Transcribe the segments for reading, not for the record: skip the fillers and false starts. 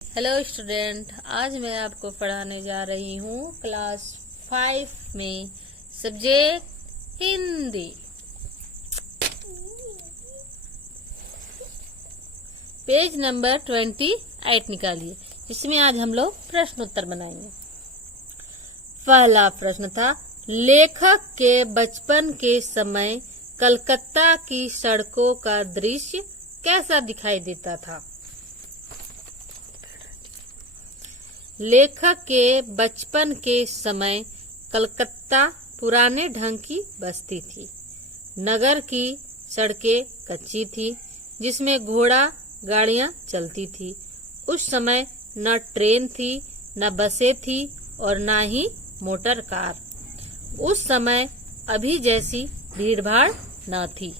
Hello student, आज मैं आपको पढ़ाने जा रही हूँ क्लास 5 में सब्जेक्ट हिंदी। पेज नंबर 28 निकालिए, जिसमें आज हम लोग प्रश्न उत्तर बनाएंगे। पहला प्रश्न था, लेखक के बचपन के समय कलकत्ता की सड़कों का दृश्य कैसा दिखाई देता था? लेखक के बचपन के समय कलकत्ता पुराने ढंग की बस्ती थी। नगर की सड़कें कच्ची थी, जिसमें घोड़ा गाड़ियां चलती थी। उस समय न ट्रेन थी, न बसें थी और न ही मोटर कार। उस समय अभी जैसी भीड़भाड़ न थी।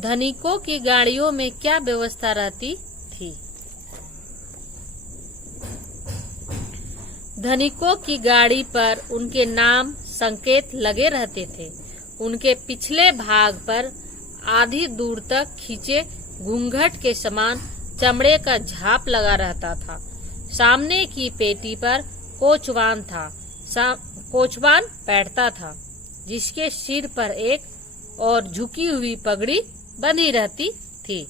धनिकों की गाड़ियों में क्या व्यवस्था रहती थी? धनिकों की गाड़ी पर उनके नाम संकेत लगे रहते थे। उनके पिछले भाग पर आधी दूर तक खींचे घूंघट के समान चमड़े का झाप लगा रहता था। सामने की पेटी पर कोचवान था। कोचवान बैठता था, जिसके सिर पर एक और झुकी हुई पगड़ी बंधी रहती थी।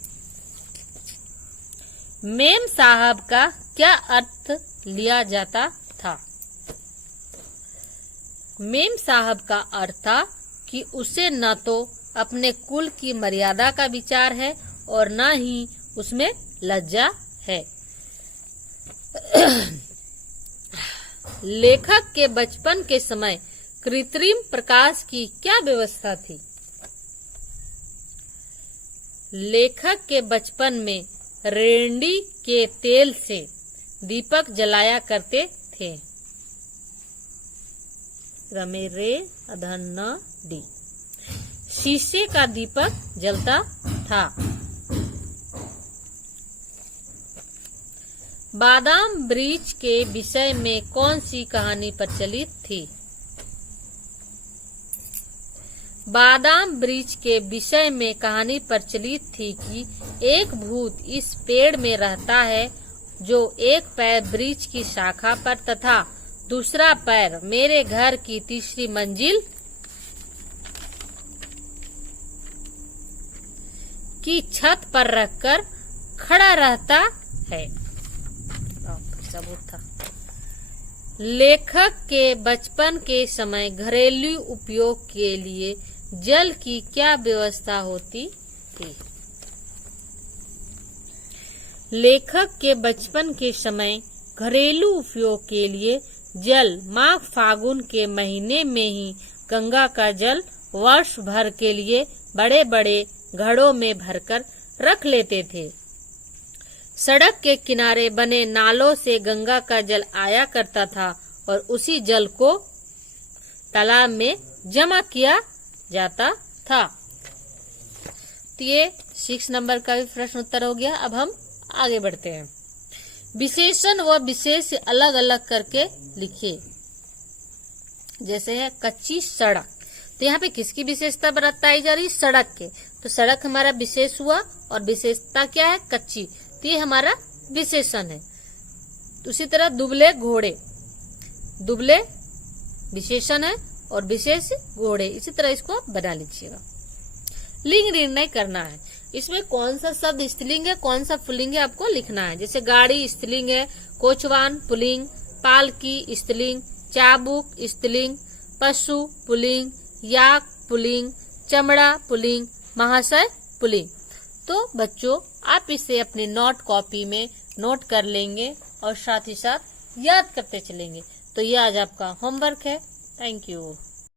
मेम साहब का क्या अर्थ लिया जाता था? मेम साहब का अर्थ था कि उसे न तो अपने कुल की मर्यादा का विचार है और न ही उसमें लज्जा है। लेखक के बचपन के समय कृत्रिम प्रकाश की क्या व्यवस्था थी? लेखक के बचपन में रेंडी के तेल से दीपक जलाया करते थे। रमे रे अधन न डी। शीशे का दीपक जलता था। बादाम वृक्ष के विषय में कौन सी कहानी प्रचलित थी? बादाम वृक्ष के विषय में कहानी प्रचलित थी कि एक भूत इस पेड़ में रहता है, जो एक पैर वृक्ष की शाखा पर तथा दूसरा पैर मेरे घर की तीसरी मंजिल की छत पर रखकर खड़ा रहता है। सबूत था। लेखक के बचपन के समय घरेलू उपयोग के लिए जल की क्या व्यवस्था होती थी? लेखक के बचपन के समय घरेलू उपयोग के लिए जल माघ फागुन के महीने में ही गंगा का जल वर्ष भर के लिए बड़े बड़े घड़ों में भरकर रख लेते थे। सड़क के किनारे बने नालों से गंगा का जल आया करता था और उसी जल को तालाब में जमा किया जाता था। तो ये 6 नंबर का भी प्रश्न उत्तर हो गया। अब हम आगे बढ़ते हैं। विशेषण व विशेष अलग अलग करके लिखिए। जैसे है कच्ची सड़क, तो यहाँ पे किसकी विशेषता बताई जा रही? सड़क के। तो सड़क हमारा विशेष हुआ और विशेषता क्या है? कच्ची। तो ये हमारा विशेषण है। उसी तरह दुबले घोड़े, दुबले विशेषण है और विशेष घोड़े। इसी तरह इसको बना लीजिएगा। लिंग निर्णय करना है। इसमें कौन सा शब्द स्त्रीलिंग है, कौन सा पुल्लिंग है, आपको लिखना है। जैसे गाड़ी स्त्रीलिंग है, कोचवान पुल्लिंग, पालकी स्त्रीलिंग, चाबुक स्त्रीलिंग, पशु पुल्लिंग, याक पुल्लिंग, चमड़ा पुल्लिंग, महाशय पुल्लिंग। तो बच्चों, आप इसे अपनी नोट कॉपी में नोट कर लेंगे और साथ ही साथ याद करते चलेंगे। तो ये आज आपका होमवर्क है। Thank you.